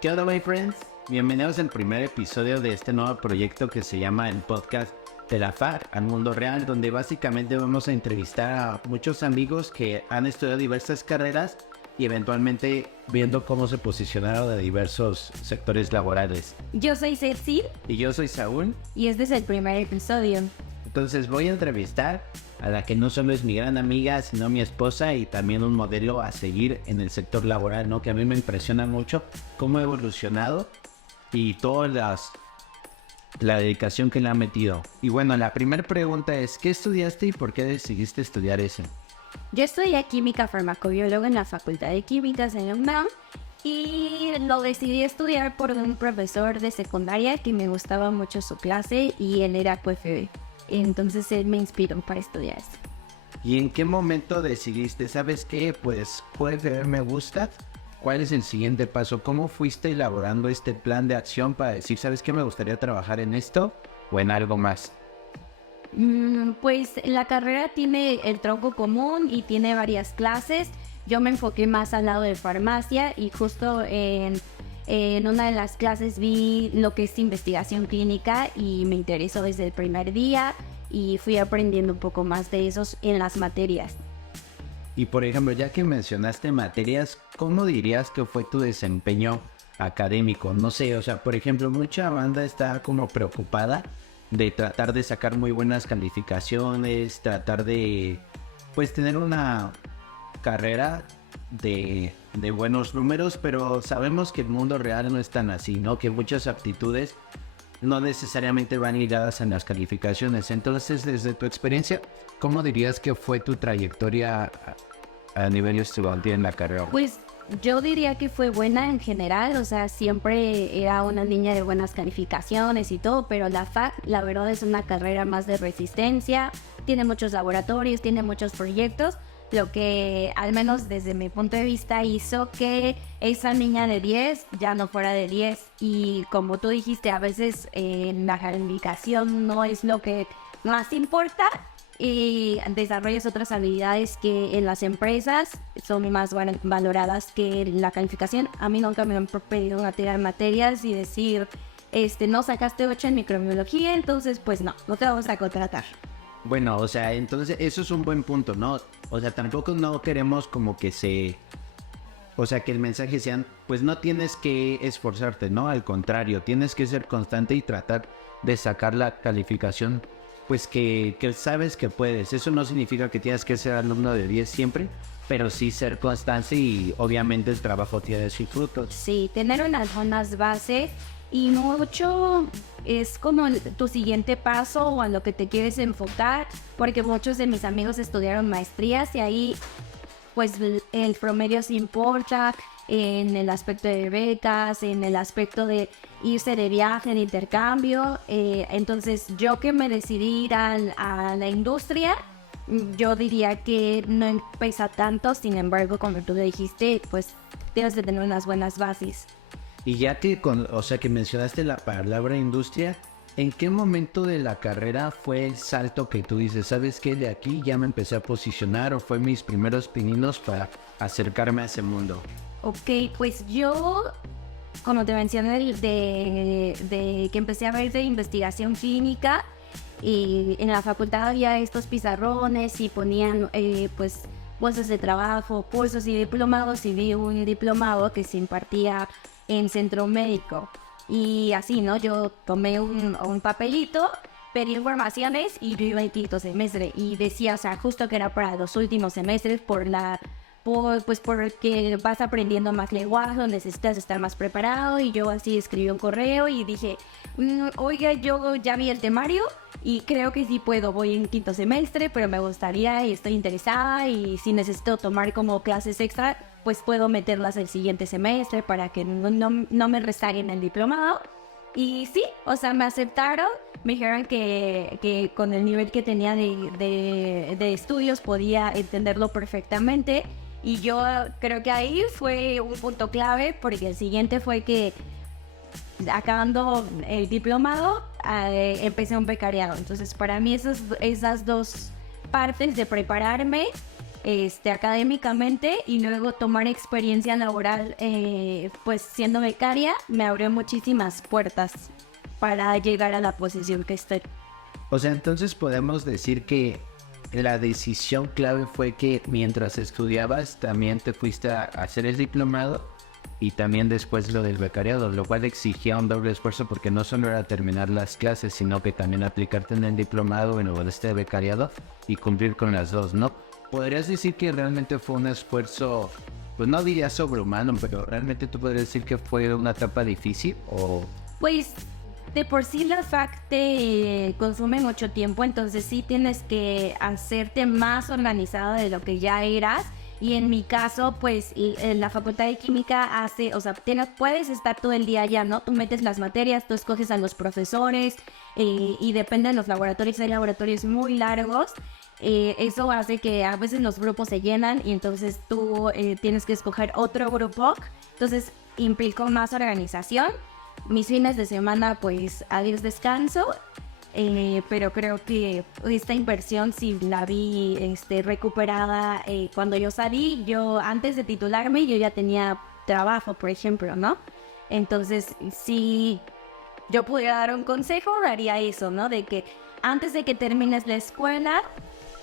¿Qué onda, my friends? Bienvenidos al primer episodio de este nuevo proyecto que se llama el podcast de la FAR al mundo real, donde básicamente vamos a entrevistar a muchos amigos que han estudiado diversas carreras y eventualmente viendo cómo se posicionaron de diversos sectores laborales. Yo soy Ceci Y yo soy Saúl. y este es el primer episodio. Entonces voy a entrevistar a la que no solo es mi gran amiga, sino mi esposa y también un modelo a seguir en el sector laboral, ¿no? Que a mí me impresiona mucho cómo ha evolucionado y toda la dedicación que le ha metido. Y bueno, la primera pregunta es, ¿qué estudiaste y por qué decidiste estudiar eso? Yo estudié química farmacobióloga en la Facultad de Químicas en la UNAM y lo decidí estudiar por un profesor de secundaria que me gustaba mucho su clase y él era QFB. Entonces él me inspiró para estudiar esto. ¿Y en qué momento decidiste, sabes qué? Pues QFB me gusta. ¿Cuál es el siguiente paso? ¿Cómo fuiste elaborando este plan de acción para decir, sabes qué, me gustaría trabajar en esto o en algo más? Pues la carrera tiene el tronco común y tiene varias clases. Yo me enfoqué más al lado de farmacia y justo en una de las clases vi lo que es investigación clínica y me interesó desde el primer día y fui aprendiendo un poco más de esos en las materias. Y por ejemplo, ya que mencionaste materias, ¿cómo dirías que fue tu desempeño académico? No sé, o sea, por ejemplo, mucha banda está como preocupada de tratar de sacar muy buenas calificaciones, tratar de, pues, tener una carrera de buenos números, pero sabemos que el mundo real no es tan así, ¿no? Que muchas aptitudes no necesariamente van ligadas a las calificaciones. Entonces, desde tu experiencia, ¿cómo dirías que fue tu trayectoria a nivel estudiantil en la carrera? Pues yo diría que fue buena en general, o sea, siempre era una niña de buenas calificaciones y todo, pero la FAC, la verdad, es una carrera más de resistencia, tiene muchos laboratorios, tiene muchos proyectos, lo que al menos desde mi punto de vista hizo que esa niña de 10 ya no fuera de 10 y como tú dijiste, a veces la calificación no es lo que más importa y desarrollas otras habilidades que en las empresas son más valoradas que la calificación. A mí nunca me han pedido tirar materias y decir, no sacaste 8 en microbiología, entonces pues no te vamos a contratar. Bueno, o sea, entonces eso es un buen punto, ¿no? O sea, tampoco no queremos como que o sea, que el mensaje sean, pues no tienes que esforzarte, ¿no? Al contrario, tienes que ser constante y tratar de sacar la calificación, pues que sabes que puedes. Eso no significa que tienes que ser alumno de 10 siempre, pero sí ser constante y obviamente el trabajo tiene sus frutos. Sí, tener unas buenas bases y mucho es como tu siguiente paso o a lo que te quieres enfocar, porque muchos de mis amigos estudiaron maestrías y ahí pues el promedio se importa en el aspecto de becas, en el aspecto de irse de viaje, de intercambio. Entonces yo que me decidí ir a la industria, yo diría que no pesa tanto, sin embargo, como tú le dijiste, pues tienes que tener unas buenas bases. Y ya que, o sea, que mencionaste la palabra industria, ¿en qué momento de la carrera fue el salto que tú dices, sabes qué, de aquí ya me empecé a posicionar o fue mis primeros pininos para acercarme a ese mundo? Ok, pues yo, como te mencioné, de que empecé a ver de investigación clínica y en la facultad había estos pizarrones y ponían pues puestos de trabajo, cursos y diplomados y vi un diplomado que se impartía en centro médico y así, ¿no? Yo tomé un papelito, pedí informaciones y yo iba en quinto semestre y decía, o sea, justo que era para los últimos semestres porque vas aprendiendo más lenguaje, necesitas estar más preparado y yo así escribí un correo y dije, oiga, yo ya vi el temario y creo que sí puedo, voy en quinto semestre, pero me gustaría y estoy interesada y si necesito tomar como clases extra, pues puedo meterlas el siguiente semestre para que no me rezaguen el diplomado. Y sí, o sea, me aceptaron, me dijeron que con el nivel que tenía de estudios podía entenderlo perfectamente. Y yo creo que ahí fue un punto clave porque el siguiente fue que acabando el diplomado empecé un becariado. Entonces para mí esas dos partes de prepararme académicamente y luego tomar experiencia laboral, pues siendo becaria, me abrió muchísimas puertas para llegar a la posición que estoy. O sea, entonces podemos decir que la decisión clave fue que mientras estudiabas también te fuiste a hacer el diplomado y también después lo del becariado, lo cual exigía un doble esfuerzo porque no solo era terminar las clases, sino que también aplicarte en el diplomado en lugar de este becariado y cumplir con las dos, ¿no? ¿Podrías decir que realmente fue un esfuerzo, pues no diría sobrehumano, pero realmente tú podrías decir que fue una etapa difícil o...? Pues de por sí la fac te consume mucho tiempo, entonces sí tienes que hacerte más organizado de lo que ya eras. Y en mi caso, pues la Facultad de Química hace, o sea, puedes estar todo el día allá, ¿no? Tú metes las materias, tú escoges a los profesores y depende de los laboratorios. Hay laboratorios muy largos. Eso hace que a veces los grupos se llenan y entonces tú tienes que escoger otro grupo. Entonces implicó más organización. Mis fines de semana, pues, adiós descanso. Pero creo que esta inversión sí la vi recuperada cuando yo salí. Yo antes de titularme yo ya tenía trabajo, por ejemplo, ¿no? Entonces si yo pudiera dar un consejo, daría eso, ¿no? De que antes de que termines la escuela,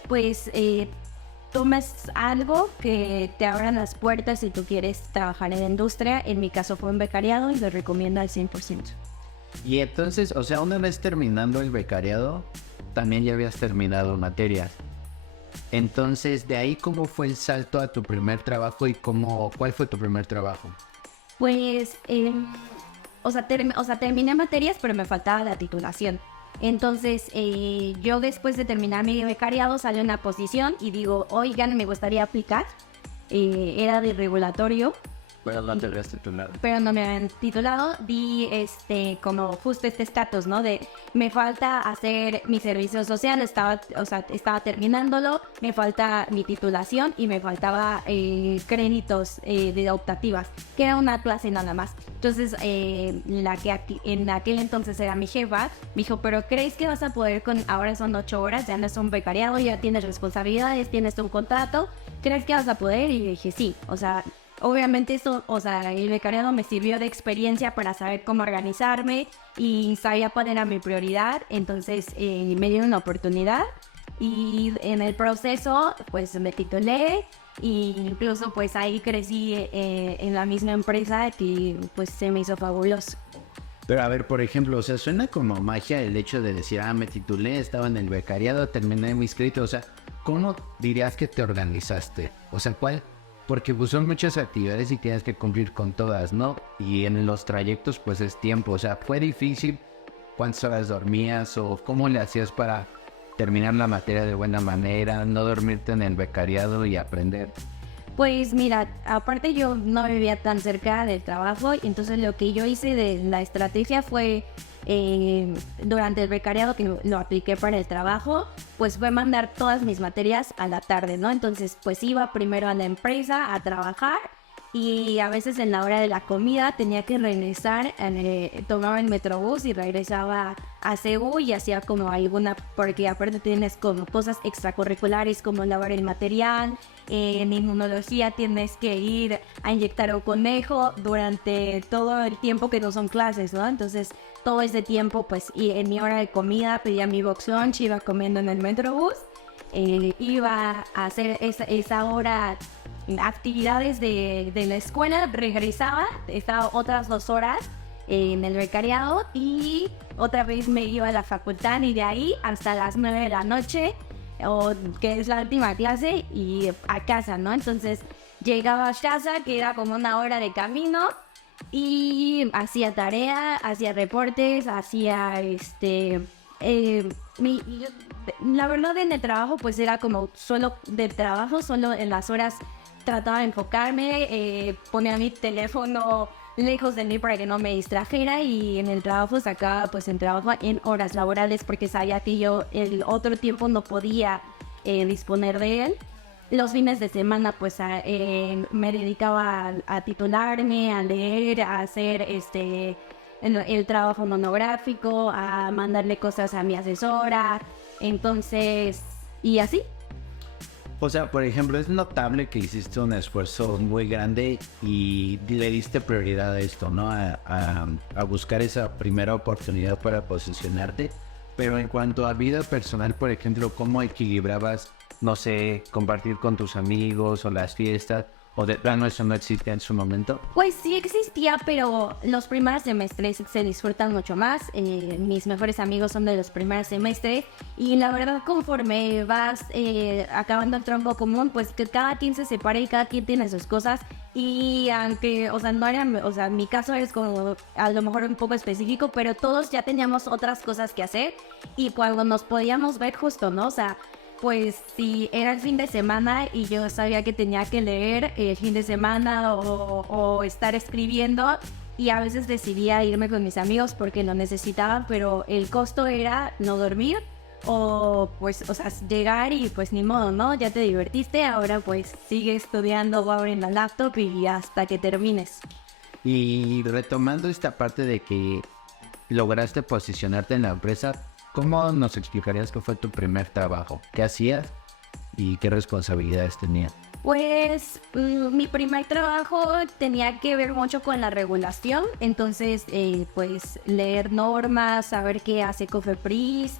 pues tomes algo que te abra las puertas si tú quieres trabajar en la industria. En mi caso fue un becariado y lo recomiendo al 100%. Y entonces, o sea, una vez terminando el becariado, también ya habías terminado materias. Entonces, de ahí, ¿cómo fue el salto a tu primer trabajo y cuál fue tu primer trabajo? Pues, terminé materias, pero me faltaba la titulación. Entonces, yo después de terminar mi becariado salí a una posición y digo, oigan, me gustaría aplicar. Era de regulatorio. Pero no te habías titulado. Pero no me habían titulado. Di como justo este estatus, ¿no? De me falta hacer mi servicio social, estaba terminándolo, me falta mi titulación y me faltaba créditos de optativas, que era una clase nada más. Entonces, la que en aquel entonces era mi jefa, me dijo, pero ¿crees que vas a poder ahora son 8 horas, ya no es un becariado, ya tienes responsabilidades, tienes un contrato, ¿crees que vas a poder? Y yo dije, sí, obviamente eso, el becariado me sirvió de experiencia para saber cómo organizarme y sabía cuál era mi prioridad. Entonces me dieron una oportunidad y en el proceso pues me titulé e incluso pues ahí crecí en la misma empresa que pues se me hizo fabuloso. Pero a ver, por ejemplo, o sea, suena como magia el hecho de decir, me titulé, estaba en el becariado, terminé mis créditos. O sea, ¿cómo dirías que te organizaste? O sea, porque pues son muchas actividades y tienes que cumplir con todas, ¿no? Y en los trayectos pues es tiempo, o sea, ¿fue difícil? ¿Cuántas horas dormías? ¿O cómo le hacías para terminar la materia de buena manera, no dormirte en el becariado y aprender? Pues mira, aparte yo no vivía tan cerca del trabajo, y entonces lo que yo hice de la estrategia fue, durante el becariado que lo apliqué para el trabajo, pues fue mandar todas mis materias a la tarde, ¿no? Entonces pues iba primero a la empresa a trabajar y a veces en la hora de la comida tenía que regresar, tomaba el metrobús y regresaba a CEU y hacía como porque aparte tienes como cosas extracurriculares como lavar el material. En inmunología tienes que ir a inyectar un conejo durante todo el tiempo que no son clases, ¿no? Entonces todo ese tiempo pues y en mi hora de comida pedía mi box lunch, iba comiendo en el metrobús, iba a hacer esa hora actividades de la escuela, regresaba, estaba otras 2 horas en el becariado y otra vez me iba a la facultad y de ahí hasta las 9 de la noche, que es la última clase, y a casa, ¿no? Entonces llegaba a casa, que era como 1 hora de camino, y hacía tarea, hacía reportes, hacía la verdad en el trabajo pues era como solo de trabajo, solo en las horas trataba de enfocarme, ponía mi teléfono lejos de mí para que no me distrajera, y en el trabajo sacaba pues el trabajo en horas laborales porque sabía que yo el otro tiempo no podía disponer de él. Los fines de semana pues me dedicaba a titularme, a leer, a hacer el trabajo monográfico, a mandarle cosas a mi asesora, entonces, y así. O sea, por ejemplo, es notable que hiciste un esfuerzo muy grande y le diste prioridad a esto, ¿no? A buscar esa primera oportunidad para posicionarte. Pero en cuanto a vida personal, por ejemplo, ¿cómo equilibrabas, no sé, compartir con tus amigos o las fiestas? ¿O de plano eso no existía en su momento? Pues sí existía, pero los primeros semestres se disfrutan mucho más. Mis mejores amigos son de los primeros semestres y la verdad conforme vas acabando el tronco común, pues que cada quien se separa y cada quien tiene sus cosas. Y aunque, o sea, no era, o sea, mi caso es como a lo mejor un poco específico, pero todos ya teníamos otras cosas que hacer y cuando nos podíamos ver justo, ¿no? O sea, pues si era el fin de semana y yo sabía que tenía que leer el fin de semana o estar escribiendo y a veces decidía irme con mis amigos porque lo necesitaban, pero el costo era no dormir o pues, o sea, llegar y pues ni modo, ¿no? Ya te divertiste, ahora pues sigue estudiando o abre la laptop y hasta que termines. Y retomando esta parte de que lograste posicionarte en la empresa, ¿cómo nos explicarías qué fue tu primer trabajo? ¿Qué hacías y qué responsabilidades tenías? Pues mi primer trabajo tenía que ver mucho con la regulación, entonces pues leer normas, saber qué hace Cofepris,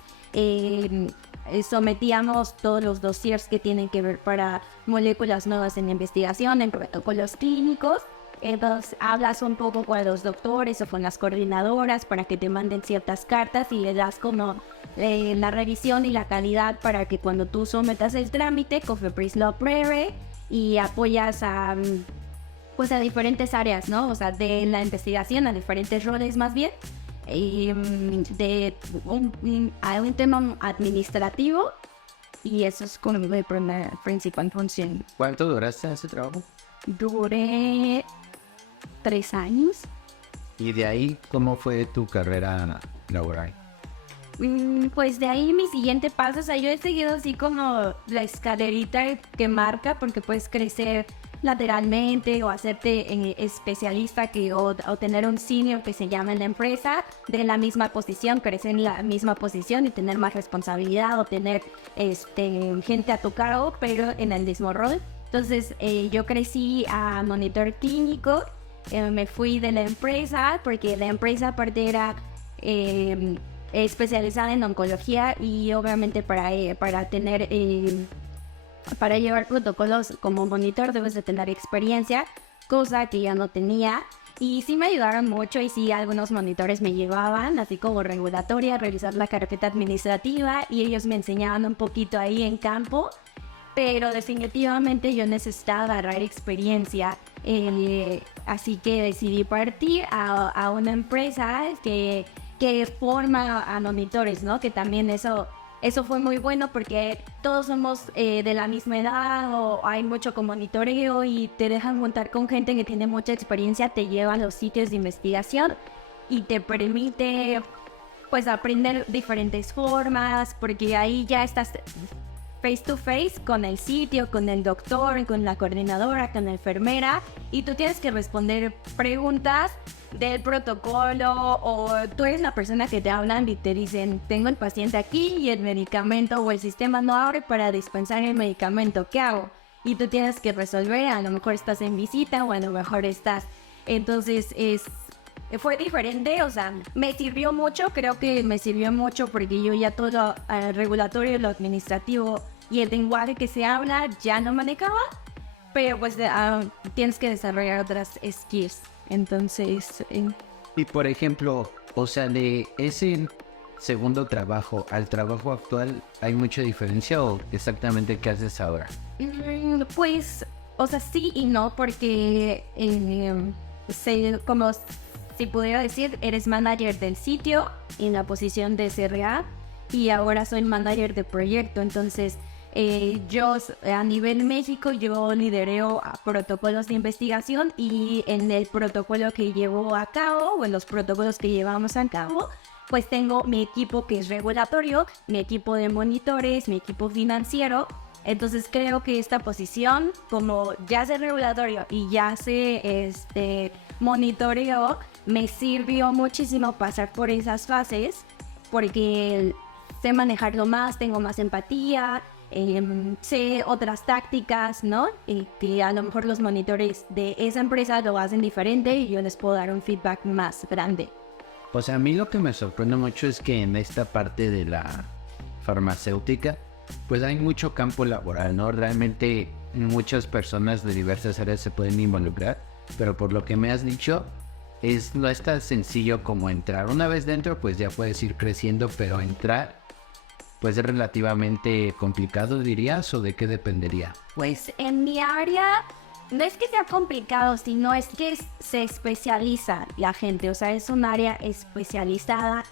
sometíamos todos los dossiers que tienen que ver para moléculas nuevas en investigación, en protocolos clínicos. Entonces hablas un poco con los doctores o con las coordinadoras para que te manden ciertas cartas y le das como la revisión y la calidad para que cuando tú sometas el trámite, Cofepris lo apruebe y apoyas pues a diferentes áreas, ¿no? O sea, de la investigación a diferentes roles más bien. Y a un tema administrativo y eso es como mi primera principal función. ¿Cuánto duraste en ese trabajo? Duré 3 años. Y de ahí, ¿cómo fue tu carrera laboral? Pues de ahí mi siguiente paso, o sea, yo he seguido así como la escalerita que marca porque puedes crecer lateralmente o hacerte especialista o tener un senior que se llama en la empresa de la misma posición, crecer en la misma posición y tener más responsabilidad o tener gente a tu cargo pero en el mismo rol. Entonces yo crecí a monitor clínico, me fui de la empresa porque la empresa aparte era especializada en oncología y obviamente para llevar protocolos como monitor debes de tener experiencia, cosa que ya no tenía. Y sí me ayudaron mucho y sí algunos monitores me llevaban, así como regulatoria, a revisar la carpeta administrativa y ellos me enseñaban un poquito ahí en campo. Pero definitivamente yo necesitaba agarrar experiencia, así que decidí partir a una empresa que forma a monitores, ¿no? Que también eso fue muy bueno porque todos somos de la misma edad o hay mucho con monitoreo y te dejan juntar con gente que tiene mucha experiencia, te lleva a los sitios de investigación y te permite pues aprender diferentes formas porque ahí ya estás face to face con el sitio, con el doctor, con la coordinadora, con la enfermera y tú tienes que responder preguntas del protocolo o tú eres la persona que te hablan y te dicen tengo el paciente aquí y el medicamento o el sistema no abre para dispensar el medicamento, ¿qué hago? Y tú tienes que resolver, a lo mejor estás en visita o a lo mejor estás, entonces fue diferente, o sea, me sirvió mucho, creo que me sirvió mucho porque yo ya todo el regulatorio, lo administrativo y el lenguaje que se habla ya no manejaba, pero pues tienes que desarrollar otras skills, entonces... Y por ejemplo, o sea, de ese segundo trabajo al trabajo actual, ¿hay mucha diferencia o exactamente qué haces ahora? Pues, o sea, sí y no, porque como si pudiera decir, eres manager del sitio en la posición de CRA y ahora soy manager de proyecto. Entonces, yo a nivel México, yo lidereo protocolos de investigación y en el protocolo que llevo a cabo o en los protocolos que llevamos a cabo, pues tengo mi equipo que es regulatorio, mi equipo de monitores, mi equipo financiero. Entonces creo que esta posición, como ya sé regulatorio y ya sé monitoreo, me sirvió muchísimo pasar por esas fases porque sé manejarlo más, tengo más empatía sé otras tácticas, ¿no? Que a lo mejor los monitores de esa empresa lo hacen diferente y yo les puedo dar un feedback más grande. O sea, a mí lo que me sorprende mucho es que en esta parte de la farmacéutica, pues hay mucho campo laboral, ¿no? Realmente muchas personas de diversas áreas se pueden involucrar, pero por lo que me has dicho, no es tan sencillo como entrar. Una vez dentro, pues ya puedes ir creciendo, pero entrar, pues es relativamente complicado, dirías, ¿o de qué dependería? Pues en mi área no es que sea complicado, sino es que se especializa la gente, o sea, es un área especializada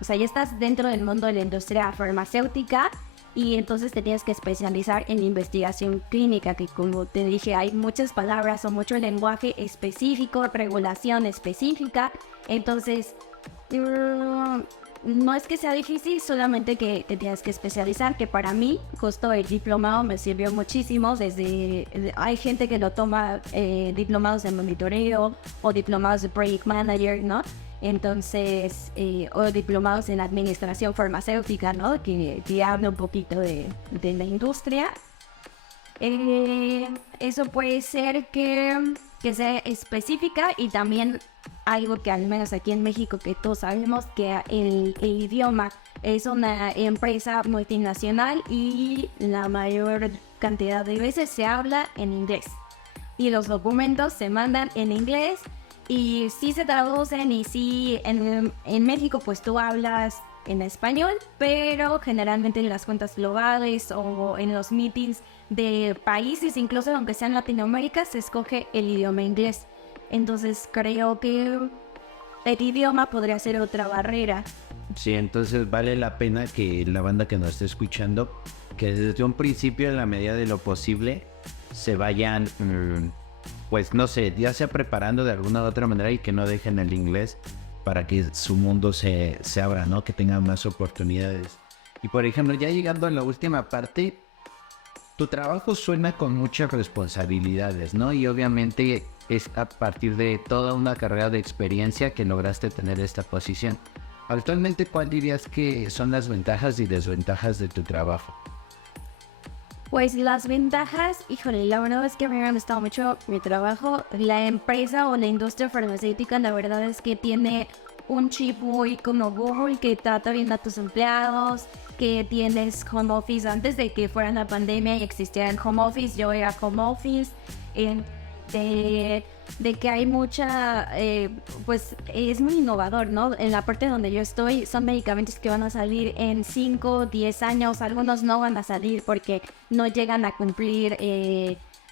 o sea, ya estás dentro del mundo de la industria farmacéutica y entonces te tienes que especializar en investigación clínica, que como te dije, hay muchas palabras o mucho lenguaje específico, regulación específica, entonces no es que sea difícil, solamente que te tienes que especializar, que para mí, justo el diplomado me sirvió muchísimo. Hay gente que lo toma diplomados de monitoreo o diplomados de project manager, ¿no? Entonces, o diplomados en administración farmacéutica, ¿no? Que habla un poquito de la industria. Eso puede ser que sea específica y también algo que al menos aquí en México que todos sabemos que el idioma es una empresa multinacional y la mayor cantidad de veces se habla en inglés y los documentos se mandan en inglés y sí se traducen y sí en México pues tú hablas en español, pero generalmente en las cuentas globales o en los meetings de países, incluso aunque sean Latinoamérica, se escoge el idioma inglés. Entonces creo que el idioma podría ser otra barrera. Sí, entonces vale la pena que la banda que nos esté escuchando, que desde un principio, en la medida de lo posible, se vayan, pues no sé, ya sea preparando de alguna u otra manera y que no dejen el inglés para que su mundo se abra, ¿no? Que tengan más oportunidades. Y por ejemplo, ya llegando a la última parte, tu trabajo suena con muchas responsabilidades, ¿no? Y obviamente es a partir de toda una carrera de experiencia que lograste tener esta posición. Actualmente, ¿cuál dirías que son las ventajas y desventajas de tu trabajo? Pues las ventajas, híjole, la verdad es que a mí me ha gustado mucho mi trabajo. La empresa o la industria farmacéutica, la verdad es que tiene un chip muy como Google, que trata bien a tus empleados, que tienes home office. Antes de que fuera la pandemia y existiera el home office, yo era home office. De que hay mucha, pues es muy innovador, ¿no? En la parte donde yo estoy son medicamentos que van a salir en 5, 10 años, algunos no van a salir porque no llegan a cumplir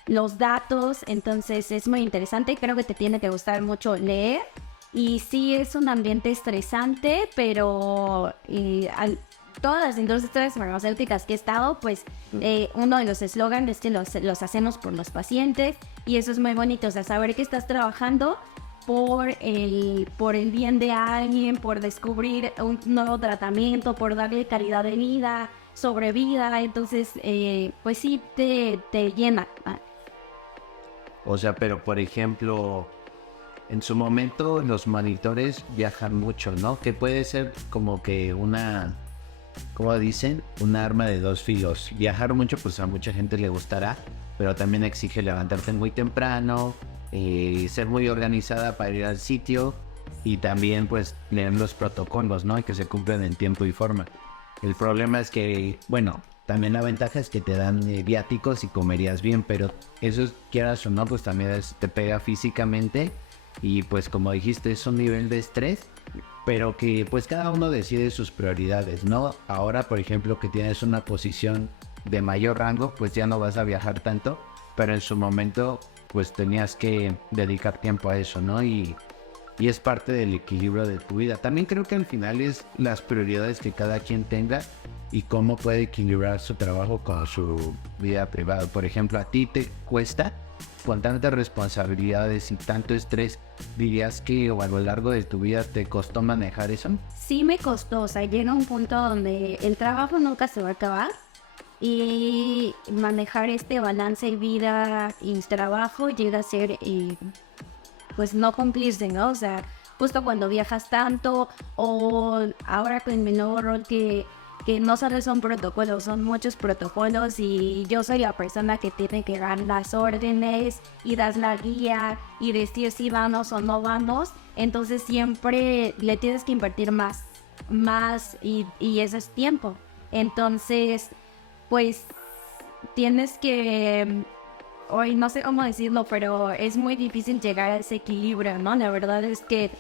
los datos, entonces es muy interesante, creo que te tiene que gustar mucho leer y sí es un ambiente estresante, pero todas las industrias farmacéuticas que he estado, pues uno de los eslogans es que los hacemos por los pacientes y eso es muy bonito, o sea, saber que estás trabajando por el bien de alguien, por descubrir un nuevo tratamiento, por darle calidad de vida, sobrevida, entonces pues sí te llena. O sea, pero por ejemplo, en su momento los monitores viajan mucho, ¿no? Que puede ser como que como dicen, un arma de dos filos. Viajar mucho, pues a mucha gente le gustará, pero también exige levantarte muy temprano, ser muy organizada para ir al sitio y también pues leer los protocolos, ¿no? Y que se cumplan en tiempo y forma. El problema es que, bueno, también la ventaja es que te dan viáticos y comerías bien, pero eso, quieras o no, pues también te pega físicamente y pues como dijiste, es un nivel de estrés, pero que pues cada uno decide sus prioridades, ¿no? Ahora, por ejemplo, que tienes una posición de mayor rango, pues ya no vas a viajar tanto, pero en su momento pues tenías que dedicar tiempo a eso, ¿no? Y es parte del equilibrio de tu vida. También creo que al final es las prioridades que cada quien tenga y cómo puede equilibrar su trabajo con su vida privada. Por ejemplo, ¿a ti te cuesta, con tantas responsabilidades y tanto estrés, dirías que o a lo largo de tu vida te costó manejar eso? Sí me costó, o sea, llega un punto donde el trabajo nunca se va a acabar y manejar este balance vida y trabajo llega a ser, pues no cumplirse, ¿no? O sea, justo cuando viajas tanto o ahora con mi nuevo rol que que no solo son protocolos, son muchos protocolos y yo soy la persona que tiene que dar las órdenes y dar la guía y decir si vamos o no vamos, entonces siempre le tienes que invertir más y eso es tiempo. Entonces, pues tienes que, hoy no sé cómo decirlo, pero es muy difícil llegar a ese equilibrio, ¿no? La verdad es que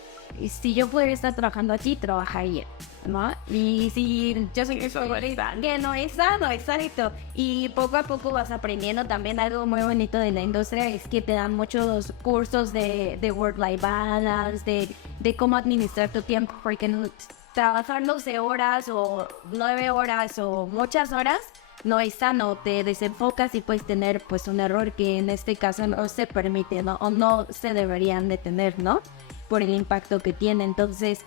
si yo pudiera estar trabajando aquí, trabajaría, ¿no? Y si yo soy que no es sano, exacto. Y poco a poco vas aprendiendo. También algo muy bonito de la industria es que te dan muchos cursos de work-life balance, de cómo administrar tu tiempo, porque trabajar 12 horas o 9 horas o muchas horas no es sano, te desenfocas y puedes tener pues un error que en este caso no se permite, ¿no? O no se deberían de tener, ¿no? Por el impacto que tiene. Entonces,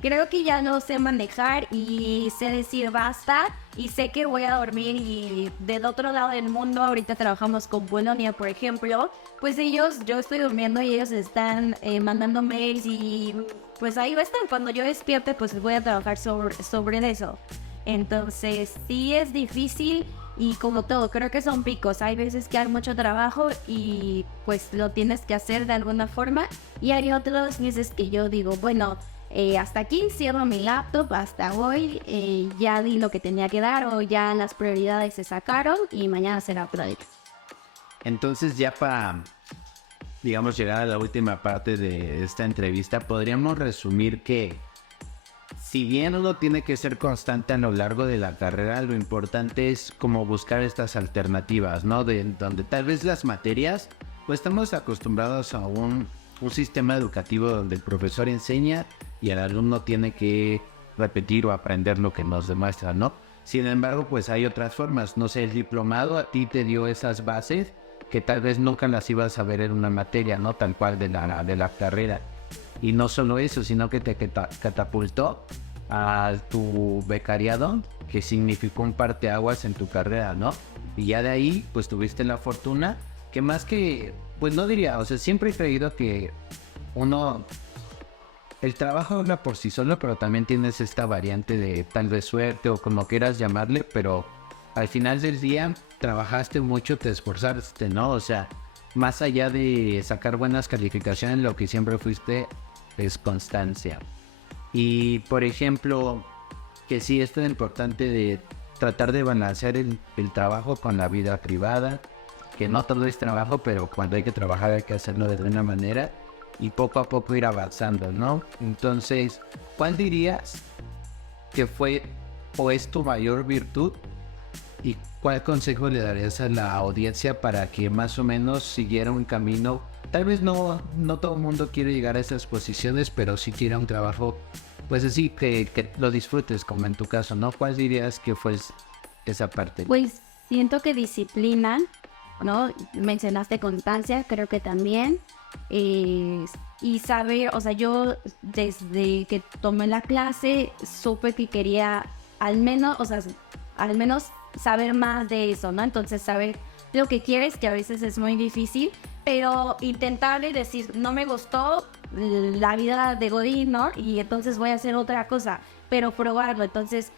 creo que ya no sé manejar y sé decir basta y sé que voy a dormir. Y del otro lado del mundo, ahorita trabajamos con Polonia, por ejemplo, pues yo estoy durmiendo y ellos están mandando mails y pues ahí va a estar. Cuando yo despierte, pues voy a trabajar sobre eso. Entonces, sí es difícil y como todo, creo que son picos. Hay veces que hay mucho trabajo y pues lo tienes que hacer de alguna forma. Y hay otras veces que yo digo, bueno, hasta aquí cierro mi laptop, hasta hoy ya di lo que tenía que dar o ya las prioridades se sacaron y mañana será otro día. Entonces ya para, digamos, llegar a la última parte de esta entrevista, podríamos resumir que si bien uno tiene que ser constante a lo largo de la carrera, lo importante es como buscar estas alternativas, ¿no? Donde tal vez las materias, pues estamos acostumbrados a un sistema educativo donde el profesor enseña y el alumno tiene que repetir o aprender lo que nos demuestra, ¿no? Sin embargo, pues hay otras formas. No sé, el diplomado a ti te dio esas bases que tal vez nunca las ibas a ver en una materia, ¿no? Tal cual de la carrera. Y no solo eso, sino que te catapultó a tu becariado, que significó un parteaguas en tu carrera, ¿no? Y ya de ahí, pues tuviste la fortuna, que más que, pues no diría, o sea, siempre he creído que el trabajo habla por sí solo, pero también tienes esta variante de tal vez suerte o como quieras llamarle, pero al final del día trabajaste mucho, te esforzaste, ¿no? O sea, más allá de sacar buenas calificaciones, lo que siempre fuiste es constancia. Y por ejemplo, que sí, esto es importante de tratar de balancear el trabajo con la vida privada, que no todo es trabajo, pero cuando hay que trabajar hay que hacerlo de buena manera y poco a poco ir avanzando, ¿no? Entonces, ¿cuál dirías que fue o es tu mayor virtud? ¿Y cuál consejo le darías a la audiencia para que más o menos siguiera un camino? Tal vez no todo el mundo quiere llegar a esas posiciones, pero sí quiere un trabajo, pues así, que lo disfrutes, como en tu caso, ¿no? ¿Cuál dirías que fue esa parte? Pues siento que disciplina, ¿no? Mencionaste constancia, creo que también. Y saber, o sea, yo desde que tomé la clase supe que quería al menos saber más de eso, ¿no? Entonces saber lo que quieres, que a veces es muy difícil, pero intentar decir, no me gustó la vida de Godín, ¿no? Y entonces voy a hacer otra cosa, pero probarlo. Entonces,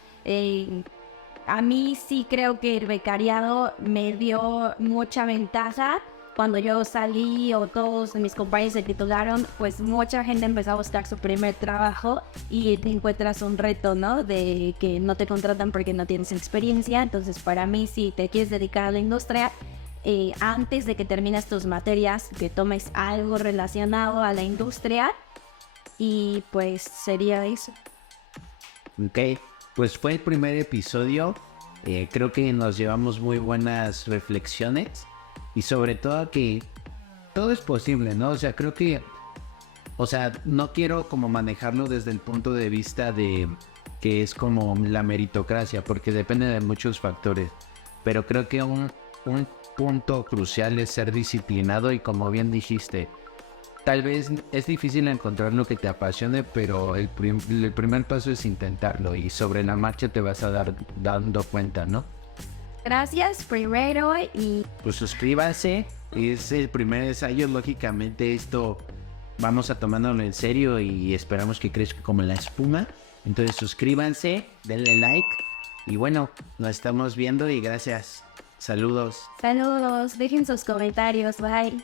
a mí sí creo que el becariado me dio mucha ventaja. Cuando yo salí o todos mis compañeros se titularon, pues mucha gente empezó a buscar su primer trabajo y te encuentras un reto, ¿no? De que no te contratan porque no tienes experiencia. Entonces, para mí, si te quieres dedicar a la industria, antes de que termines tus materias, que tomes algo relacionado a la industria y pues sería eso. Ok, pues fue el primer episodio. Creo que nos llevamos muy buenas reflexiones. Y sobre todo que todo es posible, ¿no? O sea, creo que, o sea, no quiero como manejarlo desde el punto de vista de que es como la meritocracia, porque depende de muchos factores. Pero creo que un punto crucial es ser disciplinado y como bien dijiste, tal vez es difícil encontrar lo que te apasione, pero el primer paso es intentarlo y sobre la marcha te vas a dando cuenta, ¿no? Gracias primero y pues suscríbanse, es el primer ensayo, lógicamente esto vamos a tomándolo en serio y esperamos que crezca como la espuma. Entonces suscríbanse, denle like y bueno, nos estamos viendo y gracias. Saludos. Saludos, dejen sus comentarios, bye.